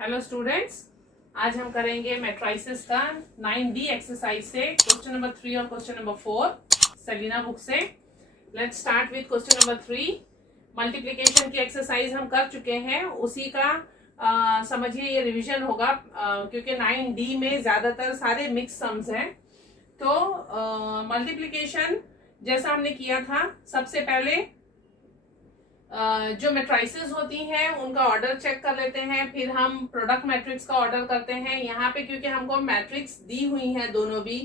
Hello students, आज हम करेंगे मैट्रिसेस का 9D एक्सरसाइज से क्वेश्चन नंबर 3 और क्वेश्चन नंबर 4 सेलिना बुक से। Let's start with question number 3। Multiplication की एक्सरसाइज हम कर चुके हैं, उसी का समझिए ये रिवीजन होगा क्योंकि 9D में ज्यादातर सारे मिक्स सम्स हैं। तो मल्टीप्लिकेशन जैसा हमने किया था, सबसे पहले जो मैट्रिसेस होती हैं उनका ऑर्डर चेक कर लेते हैं, फिर हम प्रोडक्ट मैट्रिक्स का ऑर्डर करते हैं। यहाँ पे क्योंकि हमको मैट्रिक्स दी हुई है, दोनों भी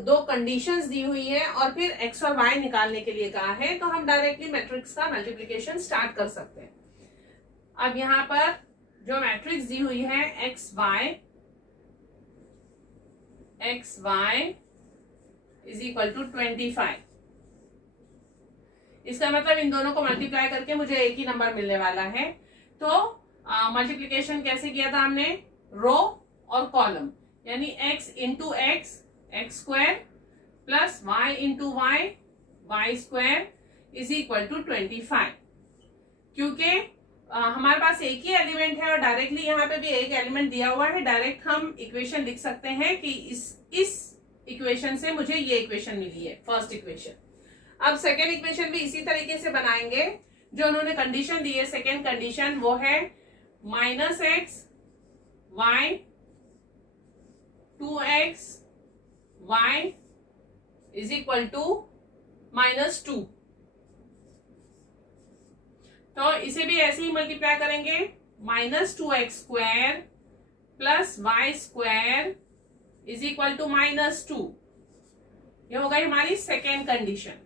दो कंडीशंस दी हुई है और फिर एक्स और वाई निकालने के लिए कहा है, तो हम डायरेक्टली मैट्रिक्स का मल्टीप्लिकेशन स्टार्ट कर सकते हैं। अब यहाँ पर जो मैट्रिक्स दी हुई है X Y is equal to 25, इसका मतलब इन दोनों को मल्टीप्लाई करके मुझे एक ही नंबर मिलने वाला है। तो मल्टीप्लिकेशन कैसे किया था हमने, रो और कॉलम, यानी x into X X square plus y into Y Y square is equal to 25। क्योंकि हमारे पास एक ही एलिमेंट है और डायरेक्टली यहाँ पे भी एक एलिमेंट दिया हुआ है, डायरेक्ट हम इक्वेशन लिख सकते हैं कि इस इक्वेशन से मुझे ये इक्वेशन मिली है, फर्स्ट इक्वेशन। अब सेकेंड इक्वेशन भी इसी तरीके से बनाएंगे। जो उन्होंने कंडीशन दी है, सेकेंड कंडीशन, वो है minus x y 2x y is equal to -2। तो इसे भी ऐसे ही मल्टीप्लाई करेंगे, -2x square plus y square is equal to -2। ये हो गई हमारी सेकेंड कंडीशन।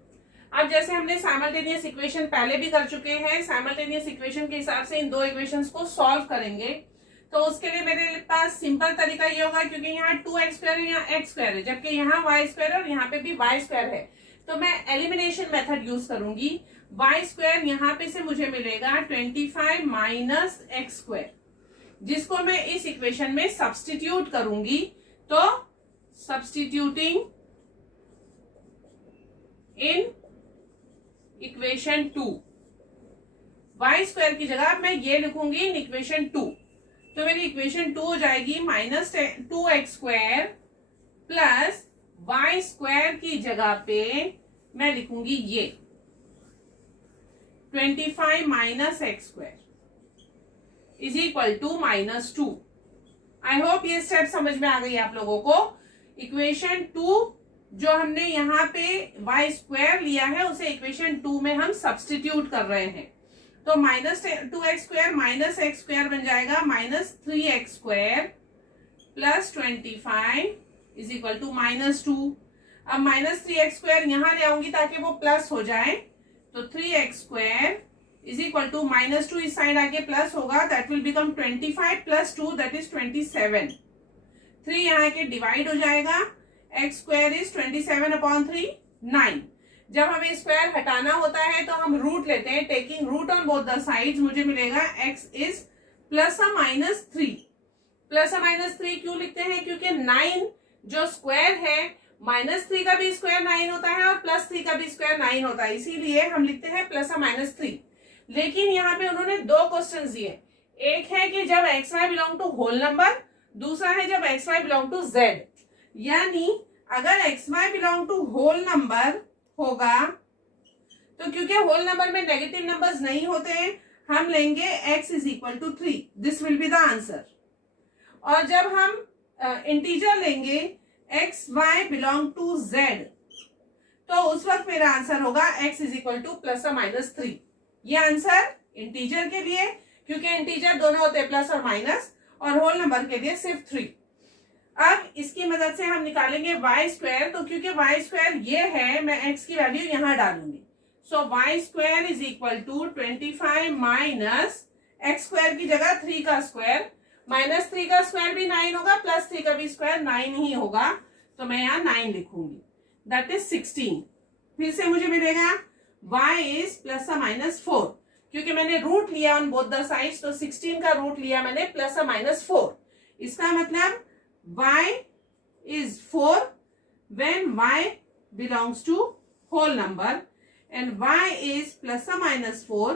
अब जैसे हमने साइमल्टेनियस इक्वेशन पहले भी कर चुके हैं, साइमल्टेनियस इक्वेशन के हिसाब से इन दो इक्वेशंस को सॉल्व करेंगे। तो उसके लिए मेरे पास सिंपल तरीका ये होगा, क्योंकि यहाँ 2x स्क्वायर है, यहाँ x स्क्वायर है, जबकि यहाँ y स्क्वायर है और यहाँ पे भी y स्क्वायर है। तो मैं एलिमिनेशन मेथड यूज करूंगी। y स्क्वायर यहाँ पे से मुझे मिलेगा 25 माइनस एक्स स्क्वायर, जिसको मैं इस इक्वेशन में सब्सटीट्यूट करूंगी। तो substituting in equation 2, y square की जगह मैं ये लिखूंगी इन इक्वेशन 2। तो मेरी इक्वेशन 2 हो जाएगी -2x square plus y square की जगह पे मैं लिखूंगी ये 25 minus x square is equal to -2। I hope ये स्टेप समझ में आ गई आप लोगों को। इक्वेशन 2 जो हमने यहाँ पे y स्क्वायर लिया है, उसे इक्वेशन 2 में हम सब्सटीट्यूट कर रहे हैं। तो -2x square minus x square बन जाएगा -3x square plus 25 is equal to -2। अब -3x स्क्वायर यहाँ ले आऊंगी ताकि वो प्लस हो जाए, तो 3x square is equal to -2 इस साइड आके प्लस होगा, that will become 25 plus 2 that is 27। 3 यहाँ के डिवाइड हो जाएगा, एक्स स्क्वायर इज 27/3 9। जब हमें स्क्वायर हटाना होता है तो हम रूट लेते हैं, taking root on both the sides मुझे मिलेगा x इज +/-3। +/-3 क्यों लिखते हैं, क्योंकि 9 जो स्क्वायर है, -3 का भी स्क्वायर 9 होता है और +3 का भी स्क्वायर 9 होता है, इसीलिए हम लिखते हैं +/-3। लेकिन यहाँ पे उन्होंने दो क्वेश्चन दिए, एक है कि जब x y belong to whole number, दूसरा है जब x y belong to z. यानी अगर x y belong to whole number होगा तो क्योंकि होल नंबर में नेगेटिव नंबर्स नहीं होते हैं, हम लेंगे x is equal to 3, this will be the answer. और जब हम इंटीजर लेंगे x y belong to z, तो उस वक्त मेरा आंसर होगा x इज इक्वल टू +/-3। ये आंसर इंटीजर के लिए, क्योंकि इंटीजर दोनों होते हैं प्लस और माइनस, और होल नंबर के लिए सिर्फ 3। अब इसकी मदद से हम निकालेंगे y स्क्वायर। तो क्योंकि y स्क्वायर ये है, मैं x की वैल्यू यहां डालूंगी। So y square is equal to 25 minus x square की जगह 3 का स्क्वायर, -3 का स्क्वायर भी 9 होगा, +3 का भी स्क्वायर 9 ही होगा, तो मैं यहाँ 9 लिखूंगी, दैट इज 16। फिर से मुझे मिलेगा y इज +/-4, क्योंकि मैंने रूट लिया ऑन बोथ द साइड्स, तो 16 का रूट लिया मैंने +/-4। इसका मतलब y is 4 when y belongs to whole number and y is +/-4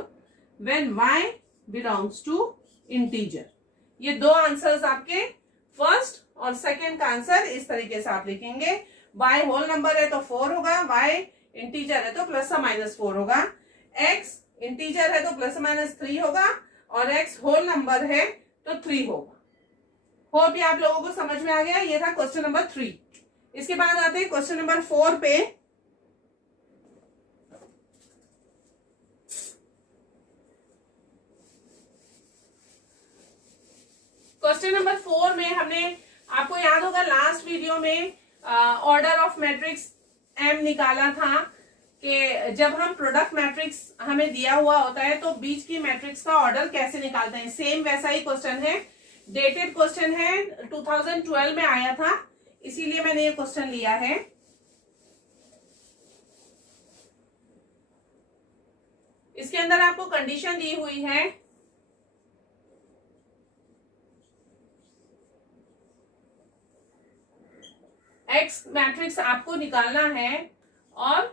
when y belongs to integer। ये दो आंसर्स आपके फर्स्ट और सेकंड का आंसर इस तरीके से आप लिखेंगे। y होल नंबर है तो 4 होगा, y इंटीजर है तो प्लस माइनस 4 होगा, x इंटीजर है तो प्लस माइनस 3 होगा और x होल नंबर है तो 3 होगा। होप ये आप लोगों को समझ में आ गया। ये था क्वेश्चन नंबर 3। इसके बाद आते हैं क्वेश्चन नंबर 4 पे। क्वेश्चन नंबर 4 में हमने, आपको याद होगा लास्ट वीडियो में ऑर्डर ऑफ मैट्रिक्स एम निकाला था कि जब हम प्रोडक्ट मैट्रिक्स हमें दिया हुआ होता है तो बीच की मैट्रिक्स का ऑर्डर कैसे निकालते हैं। सेम वैसा ही क्वेश्चन है, डेटेड क्वेश्चन है, 2012 में आया था, इसीलिए मैंने ये क्वेश्चन लिया है। इसके अंदर आपको कंडीशन दी हुई है एक्स मैट्रिक्स आपको निकालना है और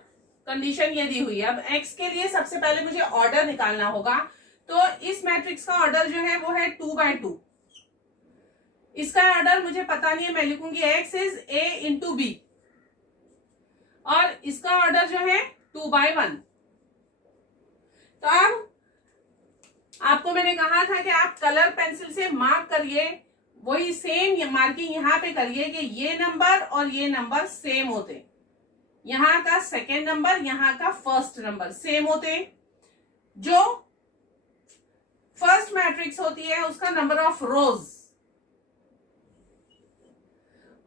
कंडीशन ये दी हुई है। अब एक्स के लिए सबसे पहले मुझे ऑर्डर निकालना होगा, तो इस मैट्रिक्स का ऑर्डर जो है वो है 2/2। इसका ऑर्डर मुझे पता नहीं है, मैं लिखूंगी x is a into b और इसका ऑर्डर जो है 2/1। तो अब आपको मैंने कहा था कि आप कलर पेंसिल से मार्क करिए, वही सेम मार्किंग यहाँ पे करिए कि ये नंबर और ये नंबर सेम होते, यहाँ का सेकेंड नंबर यहाँ का फर्स्ट नंबर सेम होते। जो फर्स्ट मैट्रिक्स होती है उसका नंबर ऑफ रोज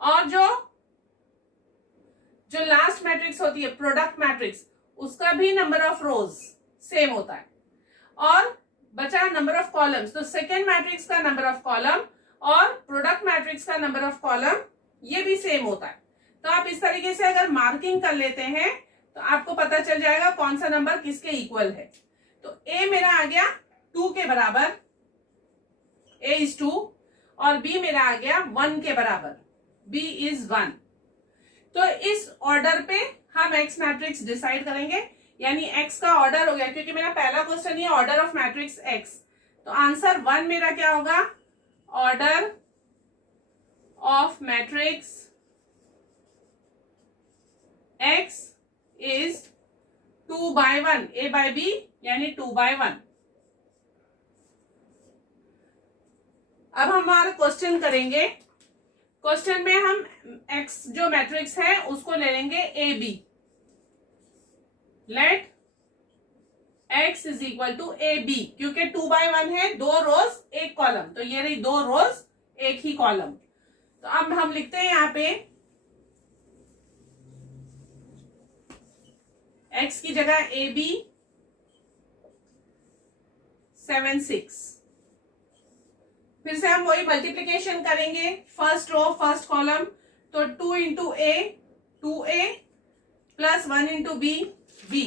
और जो लास्ट मैट्रिक्स होती है प्रोडक्ट मैट्रिक्स उसका भी नंबर ऑफ रोज सेम होता है और बचा नंबर ऑफ कॉलम्स। तो सेकेंड मैट्रिक्स का नंबर ऑफ कॉलम और प्रोडक्ट मैट्रिक्स का नंबर ऑफ कॉलम ये भी सेम होता है। तो आप इस तरीके से अगर मार्किंग कर लेते हैं तो आपको पता चल जाएगा कौन सा नंबर किसके इक्वल है। तो ए मेरा आ गया 2 के बराबर, a is 2 और b मेरा आ गया 1 के बराबर, b is 1। तो इस ऑर्डर पे हम एक्स मैट्रिक्स डिसाइड करेंगे, यानी एक्स का ऑर्डर हो गया, क्योंकि मेरा पहला क्वेश्चन ये ऑर्डर ऑफ मैट्रिक्स एक्स। तो आंसर 1 मेरा क्या होगा, order of matrix x is 2/1, a by b यानी 2/1। अब हम हमारा क्वेश्चन करेंगे। क्वेश्चन में हम x जो मैट्रिक्स है उसको ले लेंगे a b. Let x is equal to a b, क्योंकि 2/1 है, 2 रोज 1 कॉलम, तो ये रही 2 रोज 1 ही कॉलम। तो अब हम लिखते हैं यहाँ पे x की जगह ए बी 7 6। फिर से हम वही मल्टीप्लीकेशन करेंगे, फर्स्ट रो फर्स्ट कॉलम, तो 2 into a 2a plus 1 into b b,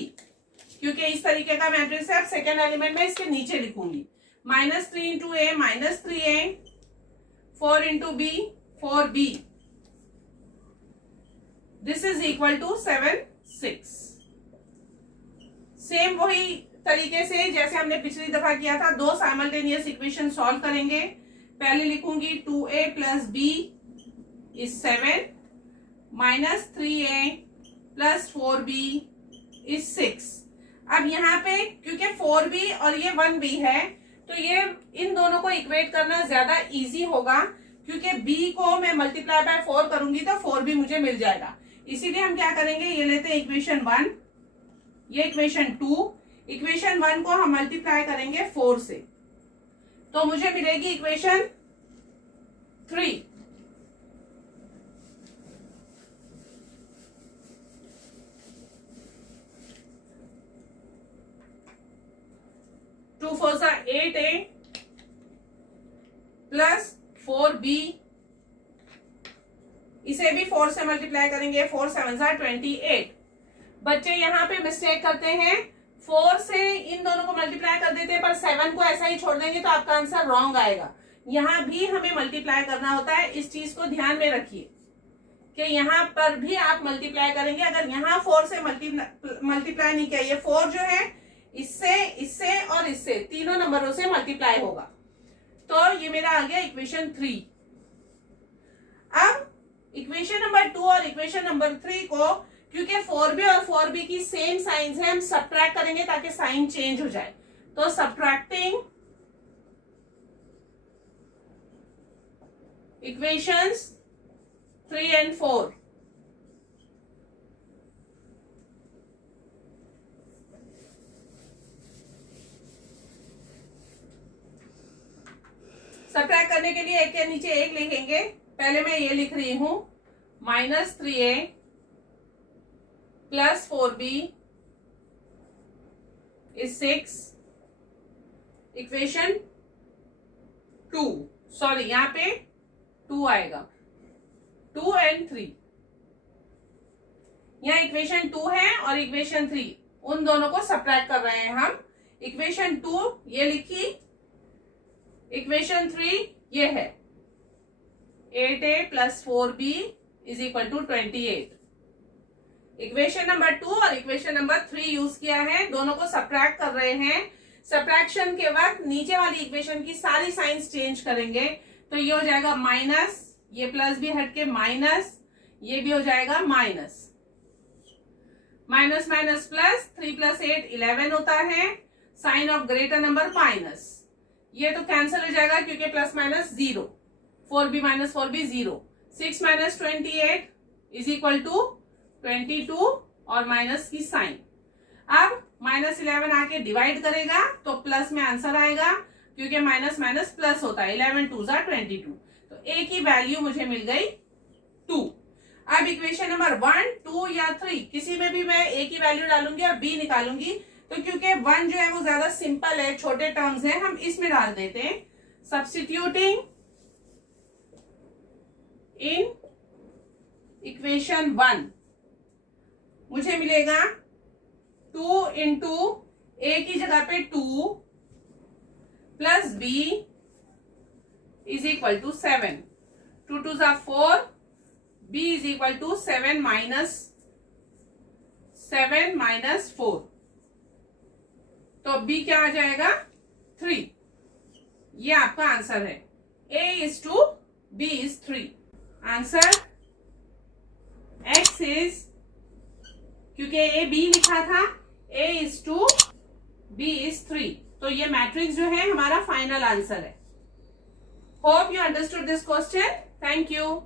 क्योंकि इस तरीके का मैट्रिक्स है। अब सेकेंड एलिमेंट में इसके नीचे लिखूंगी -3 into a -3a, 4 into b 4b, this is equal to 7 6। Same वही तरीके से जैसे हमने पिछली दफा किया था, 2 साइमल्टेनियस इक्वेशन सॉल्व करेंगे। पहले लिखूंगी 2a plus b is 7 -3a plus 4b is 6। अब यहाँ पे क्योंकि 4b और ये 1b है तो ये इन दोनों को इक्वेट करना ज्यादा इजी होगा, क्योंकि b को मैं मल्टीप्लाई बाय 4 करूंगी तो 4b मुझे मिल जाएगा। इसीलिए हम क्या करेंगे, ये लेते हैं इक्वेशन 1, ये इक्वेशन 2, इक्वेशन 1 को हम मल्टीप्लाई करेंगे 4 से, तो मुझे मिलेगी इक्वेशन 3। टू 4 सा 8a प्लस 4b, इसे भी 4 से मल्टीप्लाई करेंगे, 4 7 सा 28। बच्चे यहाँ पे मिस्टेक करते हैं, 4 से इन दोनों को मल्टीप्लाई कर देते हैं पर 7 को ऐसा ही छोड़ देंगे तो आपका आंसर रॉन्ग आएगा। यहाँ भी हमें मल्टीप्लाई करना होता है, इस चीज को ध्यान में रखिए कि यहाँ पर भी आप मल्टीप्लाई करेंगे। अगर यहाँ 4 से मल्टीप्लाई नहीं किया, ये 4 जो है इससे इससे और इससे तीनों नंबरों से मल्टीप्लाई होगा। तो ये मेरा आ गया इक्वेशन 3। अब इक्वेशन नंबर 2 और इक्वेशन नंबर 3 को, क्योंकि 4b और 4b की सेम साइंस है, हम सब्ट्रैक्ट करेंगे ताकि साइन चेंज हो जाए। तो सब्ट्रैक्टिंग इक्वेशंस 3 and 4, सब्ट्रैक्ट करने के लिए एक के नीचे एक लिखेंगे। पहले मैं ये लिख रही हूं, -3a + 4b is 6, equation 2, sorry यहां पे 2 आएगा, 2 and 3। यहाँ इक्वेशन 2 है और इक्वेशन 3, उन दोनों को सब्ट्रैक्ट कर रहे हैं हम। इक्वेशन 2 ये लिखी, इक्वेशन 3 ये है 8a + 4b = 28। इक्वेशन नंबर 2 और इक्वेशन नंबर 3 यूज किया है, दोनों को सब्ट्रैक्ट कर रहे हैं। सब्ट्रैक्शन के वक्त नीचे वाली इक्वेशन की सारी साइंस चेंज करेंगे। तो ये हो जाएगा माइनस, ये प्लस भी हट के माइनस, ये भी हो जाएगा माइनस, माइनस माइनस प्लस, 3 + 8 11 होता है। Sign of greater number minus, ये तो कैंसिल हो जाएगा क्योंकि प्लस माइनस 0, 4b - 4b 0। 6 - 28 = 22 और माइनस की साइन। अब -11 आके डिवाइड करेगा तो प्लस में आंसर आएगा, क्योंकि माइनस माइनस प्लस होता है। 11 × 2 = 22, तो a की वैल्यू मुझे मिल गई 2। अब इक्वेशन नंबर 1, 2 या 3 किसी में भी मैं a की वैल्यू डालूंगी और b निकालूंगी। तो क्योंकि 1 जो है वो ज्यादा सिंपल है, छोटे टर्म्स हैं, हम इसमें डाल देते हैं। सब्स्टिट्यूटिंग इन इक्वेशन 1 मुझे मिलेगा 2 × a की जगह पे 2 + b = 7, 2 × 2 = 4, b = 7 - 4। तो b क्या आ जाएगा 3। ये आपका आंसर है। a is 2, b is 3। Answer x is, क्योंकि a b लिखा था, a is 2, b is 3। तो ये मैट्रिक्स जो है हमारा फाइनल आंसर है। Hope you understood this question. Thank you.